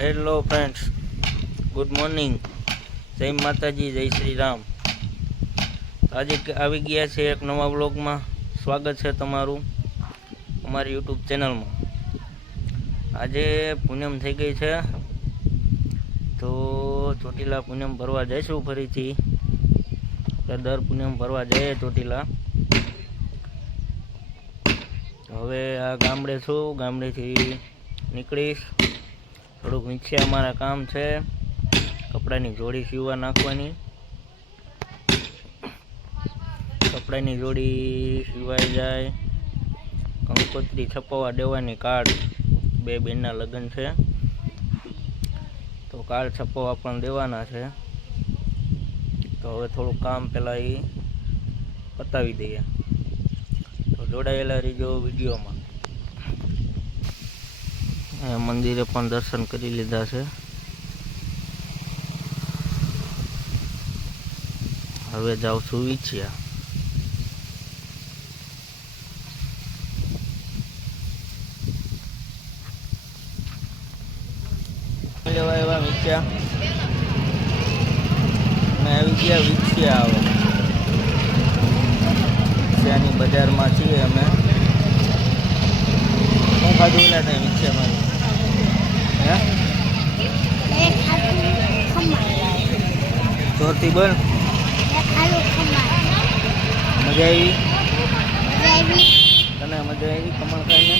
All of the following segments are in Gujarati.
હેલો ફ્રેન્ડ્સ ગુડ મોર્નિંગ જય માતાજી, જય શ્રી રામ. આજે આવી ગયા છે એક નવા બ્લોગમાં સ્વાગત છે તમારું અમારી યુટ્યુબ ચેનલમાં. આજે પૂનમ થઈ ગઈ છે. તો ચોટીલા પૂનમ ભરવા જઈશું ફરીથી. દર પૂનમ ભરવા જઈએ ચોટીલા. હવે આ ગામડે છું. ગામડેથી નીકળીશ. થોડુંક નીચે અમારા કામ છે. કપડાની જોડી સીવવા નાખવાની. કપડાની જોડી સીવાઈ જાય. કંકોત્રી છપાવવા દેવાની કાર્ડ બે બેનના લગ્ન છે. તો કાર્ડ છપાવવા પણ દેવાના છે. તો હવે થોડું કામ પહેલાં એ પતાવી દઈએ. તો જોડાયેલા રહીજો વિડીયોમાં. મંદિરે પણ દર્શન કરી લીધા છે. હવે જાઉં છું વિછિયા લેવા એવા વિછ્યા. મેં આવી ગયા વિછિયા આવે વિછિયાની બજારમાં છીએ અમે. હું ખાધું ત્યાં વિછિયામાં જોરથી બોલ. મજા આવી? તને મજા આવી કમળ ખાઈને?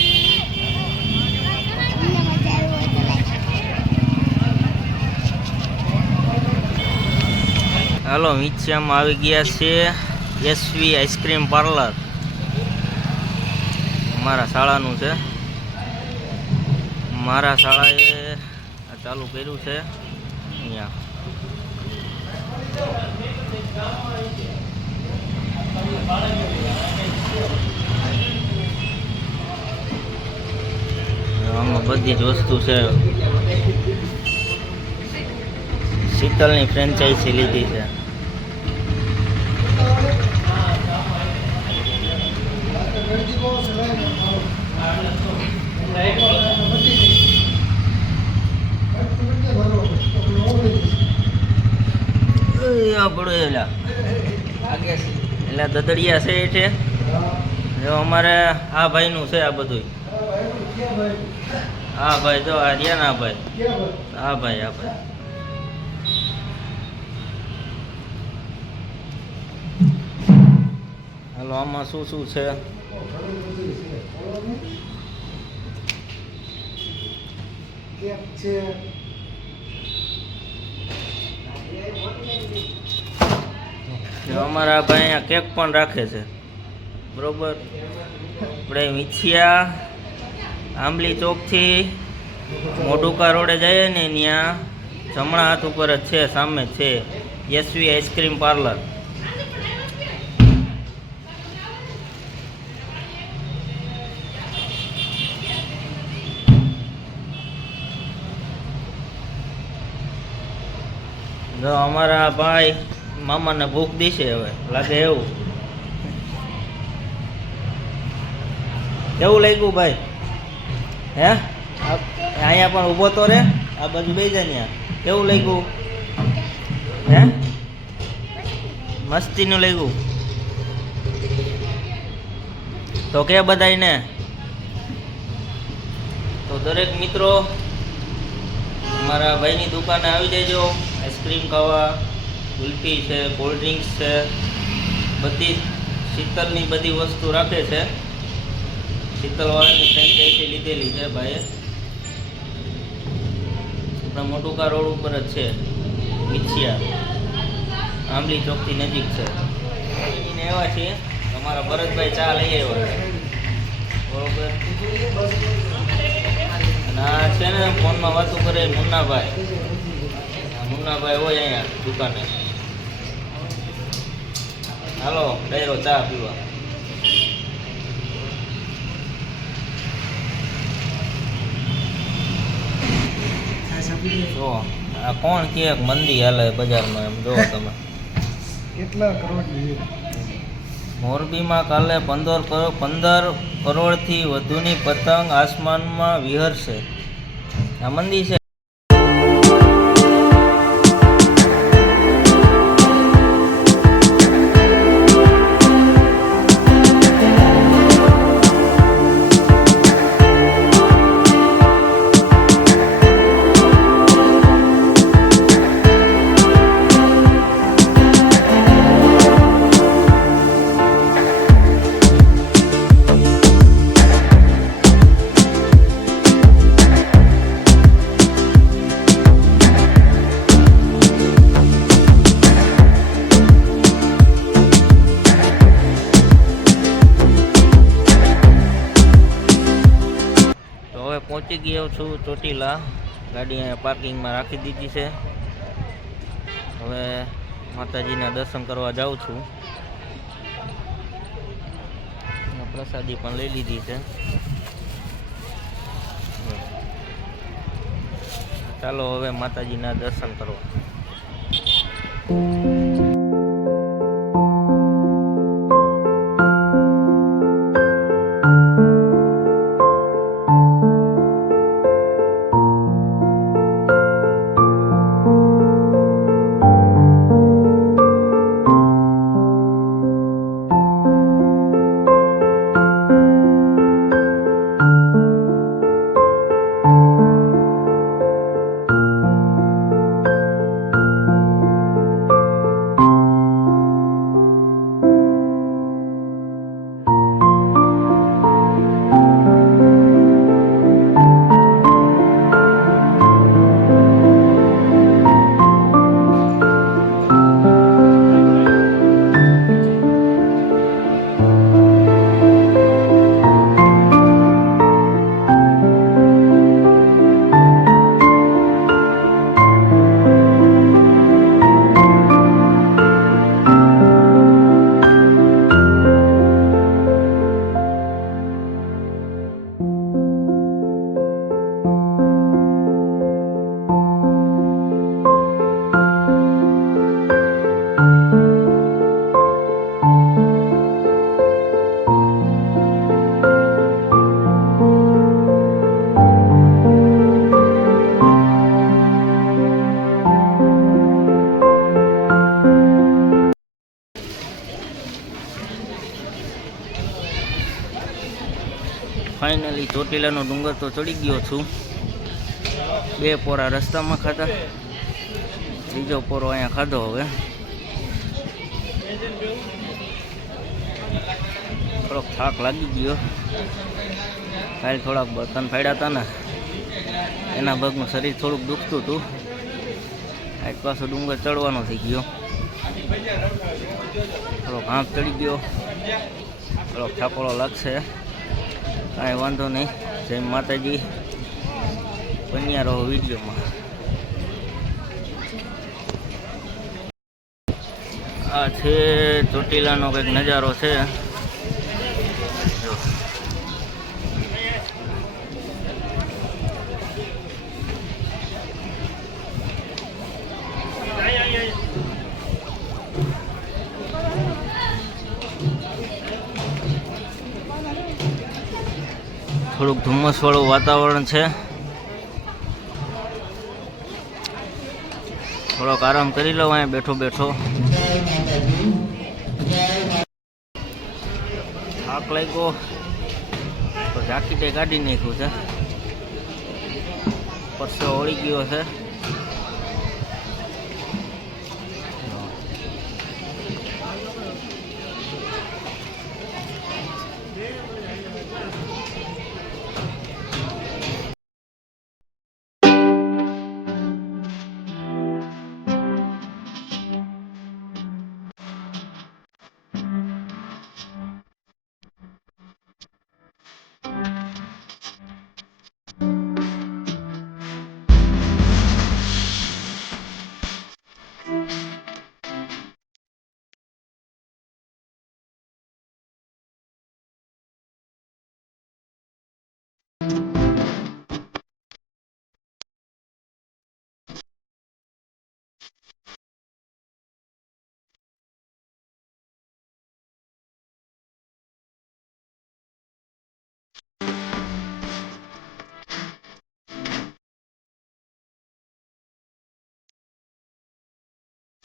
હાલો મિચ્યામાં આવી ગયા છે એસવી આઈસ્ક્રીમ પાર્લર. મારા શાળાનું છે. મારા શાળાએ ચાલુ કર્યું છે. અહીંયા. આમાં બધી જ વસ્તુ છે. શીતલની ફ્રેન્ચાઇઝી લીધી છે. પડે એલા એલા દદડિયા છે એટલે જો અમારે આ ભાઈનું છે આ બધું હા ભાઈ જો, આ ના ભાઈ. હા ભાઈ હા ભાઈ. હાલો, આમાં શું શું છે? જો અમારા ભાઈ અહીંયા કેક પણ રાખે છે. બરોબર? આપણે મીઠિયા, આંબલી ચોકથી મોઢુકા રોડે જઈએ ને ત્યાં જમણા હાથ ઉપર જ છે, સામે છે. Yashvi ice cream parlour. જો અમારા ભાઈ મામાને ભૂખ દીશે હવે, લાગે એવું. કેવું લાગ્યું ભાઈ? હે? અહીંયા પણ ઊભો તો રે, આ બાજુ બે જાય ત્યાં કેવું લાગ્યું? હે? મસ્તીનું લાગ્યું. તો કે બધાયને? તો દરેક મિત્રો, મારા ભાઈની દુકાને આવી જજો, આઈસ્ક્રીમ ખાવા. કુલ્ફી છે કોલ્ડ ડ્રિંક્સ છે, બધી શીતલની બધી વસ્તુ રાખે છે. શીતલવાળાની ફ્રેન્ચાઇઝી લીધેલી છે ભાઈએ. આપણા મોટુકા રોડ ઉપર જ છે. વિછિયા આંબલી ચોકથી નજીક છે. એને એવા છીએ. અમારા ભરતભાઈ ચા લઈ આવ્યો છે. બરોબર. આ છે ને, ફોનમાં વાતો કરે મુન્નાભાઈ. મુન્નાભાઈ હોય અહીંયા દુકાને. હાલો ડાયરો ચા પીવા. જો આ કોણ કે મંદી હાલે બજારમાં એમ જો તમે. કેટલા કરોડ મોરબીમાં કાલે પંદર કરોડ પંદર કરોડથી વધુની પતંગ આસમાનમાં વિહરશે. આ મંદી છે? પહોંચી ગયો છું ચોટીલા. ગાડી અહીંયા પાર્કિંગમાં રાખી દીધી છે. હવે માતાજીના દર્શન કરવા જાઉં છું. પ્રસાદી પણ લઈ લીધી છે. ચાલો હવે માતાજીના દર્શન કરવા. ચોટીલાનો ડુંગર તો ચડી ગયો છું. બે પોરા રસ્તામાં ખાધા. ત્રીજો પોરો અહીંયા ખાધો હવે. થોડોક થાક લાગી ગયો. કાલે થોડાક બર્તન ફાડ્યા હતા ને. એના ભાગનું શરીર થોડુંક દુખતું હતું. આજ પાછો ડુંગર ચડવાનો થઈ ગયો. થોડોક હાંફ ચડી ગયો. થોડોક થાકોળો લાગશે. કાંઈ વાંધો નહીં. જય માતાજી. બન્યા રહો વિડીયોમાં. આ છે ચોટીલાનો કંઈક નજારો છે. થોડુંક ધુમ્મસવાળું વાતાવરણ છે. થોડોક આરામ કરી લઉં અહીંયા બેઠો બેઠો. થાક લાગ્યો. તો જાકીટે કાઢી નાખ્યું છે. પરસો ઓળી ગયો છે.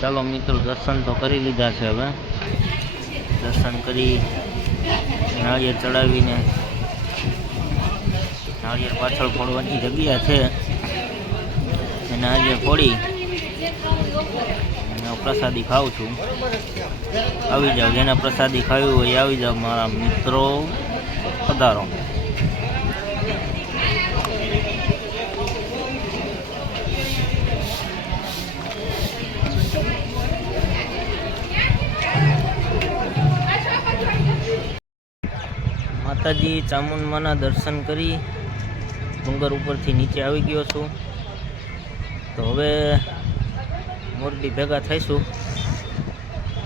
ચાલો મિત્રો દર્શન તો કરી લીધા છે હવે. દર્શન કરી નાળિયેર ચડાવીને નાળિયેર પાછળ ફોડવાની જગ્યા છે. નાળિયેર ફોડી પ્રસાદી ખાઉં છું. આવી જાઓ, જેને પ્રસાદી ખાવી હોય આવી જાઓ મારા મિત્રો પધારો. માતાજી ચામુંડમાના દર્શન કરી ડુંગર ઉપરથી નીચે આવી ગયો છું. તો હવે મોરબી ભેગા થઈશું.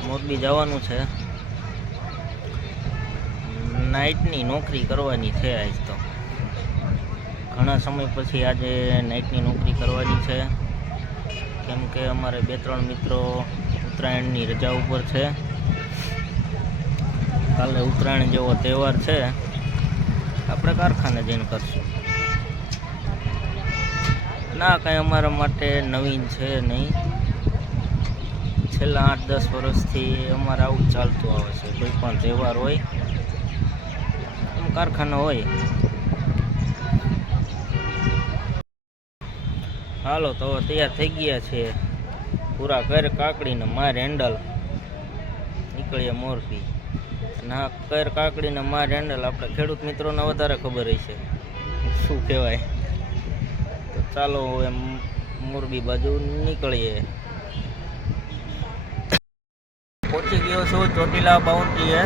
મોરબી જવાનું છે. નાઇટની નોકરી કરવાની છે આજ તો. ઘણા સમય પછી આજે નાઇટની નોકરી કરવાની છે. કેમ કે અમારે બે ત્રણ મિત્રો ઉત્તરાયણની રજા ઉપર છે. કાલે ઉત્તરાયણ જેવો તહેવાર છે. આપણે કારખાને જઈને કરશું. ના, કાંઈ અમારા માટે નવીન છે નહીં. છેલ્લા આઠ, દસ વર્ષથી અમારે આવું ચાલતું આવે છે. કોઈ પણ તહેવાર હોય, આમ કારખાનો હોય. હાલો, તો તૈયાર થઈ ગયા છે પૂરા ઘર કાકડીને માર હેન્ડલ નીકળીએ મોરબી. અને આ કર કાકડીને માર હેન્ડલ આપણે ખેડૂત મિત્રોને વધારે ખબર હશે શું કહેવાય? તો ચાલો એમ મોરબી બાજુ નીકળીએ. પહોંચી ગયો છું, ચોટીલા બાઉન્ડ્રીએ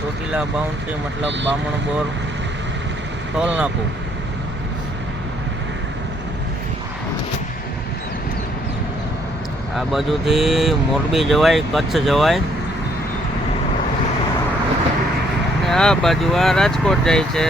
ચોટીલા બાઉન્ડ્રી મતલબ બામણ બોર ટોલ નાકું આ બાજુથી મોરબી જવાય કચ્છ જવાય. આ બાજુ આ રાજકોટ જાય છે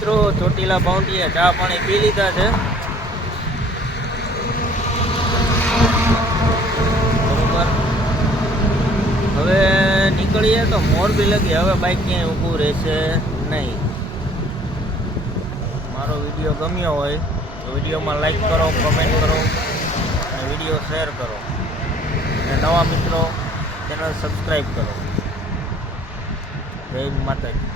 મિત્રો ચોટીલા પહોંચીએ ચા પાણી પી લીધા છે. હવે નીકળીએ તો મોરબી લગી. હવે બાઇક ક્યાંય ઊભું રહેશે નહીં. મારો વીડિયો ગમ્યો હોય તો વિડીયોમાં લાઈક કરો કમેન્ટ કરો અને વીડિયો શેર કરો. અને નવા મિત્રો, ચેનલ સબસ્ક્રાઈબ કરો. જય માતાજી.